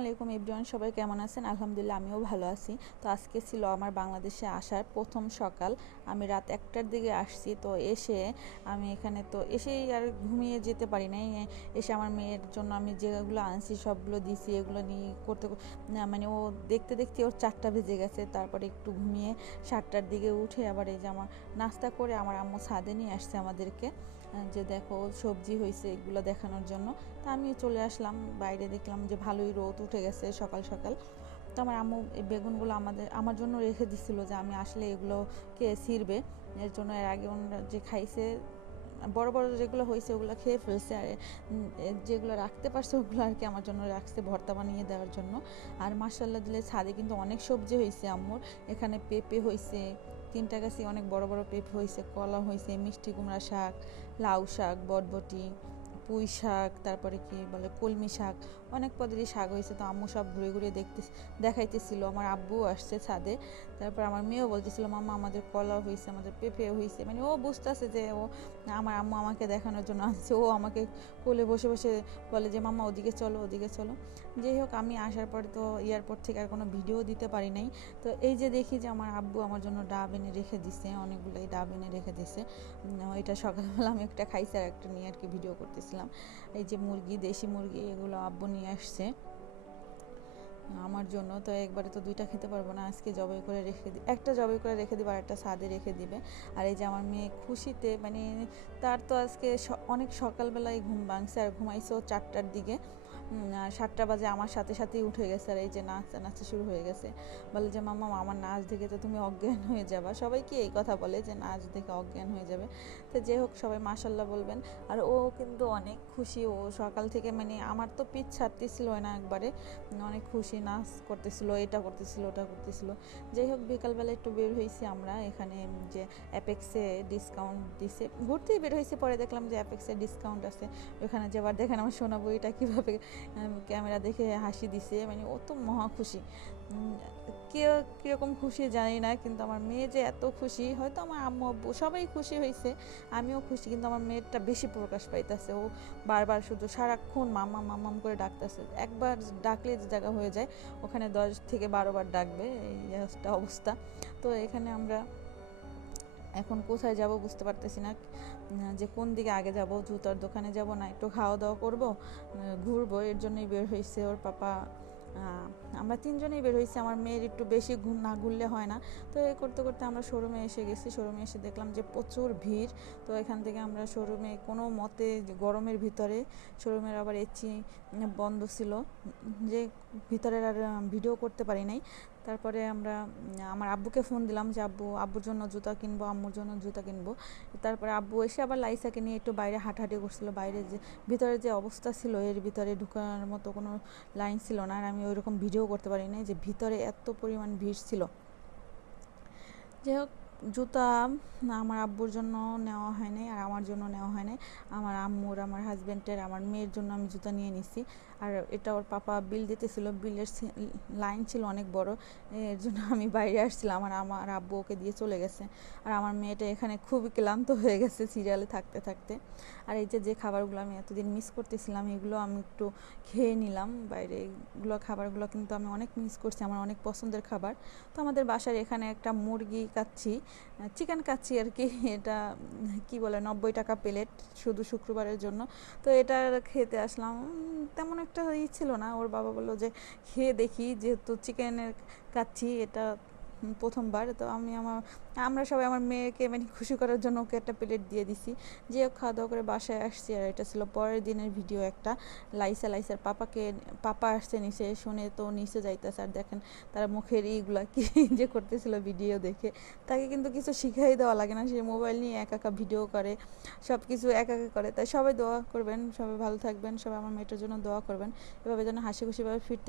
আলাইকুম এভরিওয়ান, সবাই কেমন আছেন? আলহামদুলিল্লাহ আমিও ভালো আছি। তো আজকে ছিল আমার বাংলাদেশে আসার প্রথম সকাল। আমি রাত 1টার দিকে আসছি। তো এসে আমি এখানে তো এসেই আর ঘুমিয়ে যেতে পারি নাই। এসে আমার মেয়ের জন্য আমি যেগুলো আনছি সবগুলো দিছি, এগুলো নিয়ে করতে মানে ও দেখতে দেখতে ওর 4টা বেজে গেছে। তারপরে একটু ঘুমিয়ে 7টার দিকে উঠে আবার এই যে আমার নাস্তা করে আমার আম্মু ছাদে নিয়ে আসছে আমাদেরকে, যে দেখো সবজি হয়েছে এগুলো দেখানোর জন্য। তা আমি চলে আসলাম বাইরে, দেখলাম যে ভালোই রোদ উঠে গেছে সকাল সকাল। তো আমার আম্মু এই বেগুনগুলো আমার জন্য রেখে দিছিল, যে আমি আসলে এগুলোকে ছিঁড়বে এর জন্য। এর আগে ওনারা যে খাইছে বড় বড় যেগুলো হয়েছে ওগুলো খেয়ে ফেলছে, আর যেগুলো রাখতে পারছে ওগুলো আর কি আমার জন্য রাখছে ভর্তা বানিয়ে দেওয়ার জন্য। আর মাশাআল্লাহ দিলে ছাদে কিন্তু অনেক সবজি হয়েছে আম্মুর। এখানে পেঁপে হয়েছে 3টা গাছে, অনেক বড় বড় পেঁপে হয়েছে, কলা হয়েছে, মিষ্টি কুমড়া শাক, লাউ শাক, বটবটি, পুঁই শাক, তারপরে কি বলে কলমি শাক, অনেক পদেরই শাক হয়েছে। তো আম্মু সব ঘুরে ঘুরে দেখাইতেছিল। আমার আব্বুও আসছে ছাদে। তারপর আমার মেয়েও বলতেছিল মাম্মা আমাদের কলা হয়েছে, আমাদের পেঁপে হয়েছে। মানে ও বুঝতেছে যে ও আমার আম্মু আমাকে দেখানোর জন্য আসছে। ও আমাকে কোলে বসে বসে বলে যে মাম্মা ওদিকে চলো, ওদিকে চলো। যাই হোক, আমি আসার পরে তো এয়ারপোর্ট থেকে আর কোনো ভিডিও দিতে পারি নাই। তো এই যে দেখি যে আমার আব্বু আমার জন্য ডাব এনে রেখে দিছে, অনেকগুলোই ডাব এনে রেখে দিছে। এটা সকালবেলা আমি একটা খাইছি আর একটা নিয়ে আর কি ভিডিও করতেছিলাম। এই যে মুরগি, দেশি মুরগি, এগুলো আব্বু নিয়ে আসছে আমার জন্য। তো একবারে তো 2টা খেতে পারবো না, আজকে জবাই করে রেখে একটা জবাই করে রেখে দিবে আর একটা ছাদে রেখে দিবে। আর এই যে আমার মেয়ে খুশিতে, মানে তার তো আজকে অনেক সকালবেলায় ঘুম ভাঙছে, আর ঘুমাইছে ও 4টার দিকে। আর 7টা বাজে আমার সাথে সাথেই উঠে গেছে, আর এই যে নাচতে শুরু হয়ে গেছে। বলে যে মাম্মা আমার নাচ দেখে তো তুমি অজ্ঞান হয়ে যাবা। সবাইকে এই কথা বলে যে নাচ দেখে অজ্ঞান হয়ে যাবে। তো যাই হোক, সবাই মাশাল্লাহ বলবেন। আর ও কিন্তু অনেক খুশি, ও সকাল থেকে মানে আমার তো পিঠ ছাড়তেছিল না একবারে, অনেক খুশি, নাচ করতেছিল, এটা করতেছিল, ওটা করতেছিল। যাই হোক, বিকালবেলা একটু বের হয়েছি আমরা, এখানে যে অ্যাপেক্সে ডিসকাউন্ট দিছে, ঘুরতেই বের হয়েছি। পরে দেখলাম যে অ্যাপেক্সে ডিসকাউন্ট আছে, ওখানে যাবার দেখেন আমার সোনা বইটা কীভাবে ক্যামেরা দেখে হাসি দিছে। মানে ও তো মহা খুশি। কে কীরকম খুশি জানি না, কিন্তু আমার মেয়ে যে এত খুশি, হয়তো আমার আম্মু আব্বু সবাই খুশি হয়েছে, আমিও খুশি, কিন্তু আমার মেয়েরটা বেশি প্রকাশ পাইতেছে। ও বারবার শুধু সারাক্ষণ মাম্মা মাম্মাম করে ডাকতেছে। একবার ডাকলে যে জায়গা হয়ে যায়, ওখানে 10 থেকে 12 বার ডাকবে, এই একটা অবস্থা। তো এখানে আমরা এখন কোথায় যাব বুঝতে পারতেছি না, যে কোন দিকে আগে যাব, জুতার দোকানে যাব না একটু খাওয়া দাওয়া করব, ঘুরবো। এর জন্যই বের হয়েছে ওর পাপা। আমরা 3জনেই বের হয়েছি, আমার মেয়ের একটু বেশি না ঘুরলে হয় না। তো এই করতে করতে আমরা শোরুমে এসে গেছি। শোরুমে এসে দেখলাম যে প্রচুর ভিড়। তো এখান থেকে আমরা শোরুমে কোনো মতে, গরমের ভিতরে শোরুমের আবার এসি বন্ধ ছিল, যে ভিতরের আর ভিডিও করতে পারি নাই। তারপরে আমরা আমার আব্বুকে ফোন দিলাম যে আব্বুর জন্য জুতা কিনবো, আম্মুর জন্য জুতা কিনবো। তারপরে আব্বু এসে আবার লাইসাকে নিয়ে একটু বাইরে হাঁটাহাঁটি করছিল। বাইরে যে ভিতরে যে অবস্থা ছিল, এর ভিতরে ঢুকার মতো কোনো লাইন ছিল না, আর আমি ওইরকম ভিডিও করতে পারি নাই যে ভিতরে এত পরিমাণ ভিড় ছিল। যাই হোক, জুতা আমার আব্বুর জন্য নেওয়া হয় নাই, আর আমার জন্য নেওয়া হয় নাই। আমার আম্মুর, আমার হাজব্যান্ডের, আমার মেয়ের জন্য আমি জুতা নিয়ে নিছি। আর এটা ওর পাপা বিল দিতেছিল, বিলের লাইন ছিল অনেক বড়, এর জন্য আমি বাইরে আসছিলাম, আর আমার আব্বু ওকে দিয়ে চলে গেছে। আর আমার মেয়েটা এখানে খুবই ক্লান্ত হয়ে গেছে সিরিয়ালে থাকতে থাকতে। আর এই যে খাবারগুলো আমি এতদিন মিস করতেছিলাম, এগুলো আমি একটু খেয়ে নিলাম বাইরে। এগুলো খাবারগুলো কিন্তু আমি অনেক মিস করছি, আমার অনেক পছন্দের খাবার। তো আমাদের বাসার এখানে একটা মুরগি কাচ্ছি, চিকেন কাচ্ছি আর কি, এটা কি বলে 90 টাকা প্লেট, শুধু শুক্রবারের জন্য। তো এটা খেতে আসলাম। তেমন একটা ছিল না, ওর বাবা বললো যে খেয়ে দেখি, যেহেতু চিকেনের কাচ্ছি এটা প্রথমবার। তো আমরা সবাই আমার মেয়েকে মানে খুশি করার জন্য ওকে একটা প্লেট দিয়ে দিছি। যে খাওয়া দাওয়া করে বাসায় আসছি। আর এটা ছিল পরের দিনের ভিডিও একটা। লাইসার পাপা আসছে নিচে, শুনে তো নিচে যাইতেছে। আর দেখেন তারা মুখের এইগুলা কি যে করতেছিল ভিডিও দেখে। তাকে কিন্তু কিছু শিখাই দেওয়া লাগে না, সে মোবাইল নিয়ে একা ভিডিও করে, সব কিছু একা করে। তাই সবাই দোয়া করবেন, সবাই ভালো থাকবেন, সবাই আমার মেয়েটার জন্য দোয়া করবেন, এভাবে যেন হাসি খুশিভাবে ফিরতে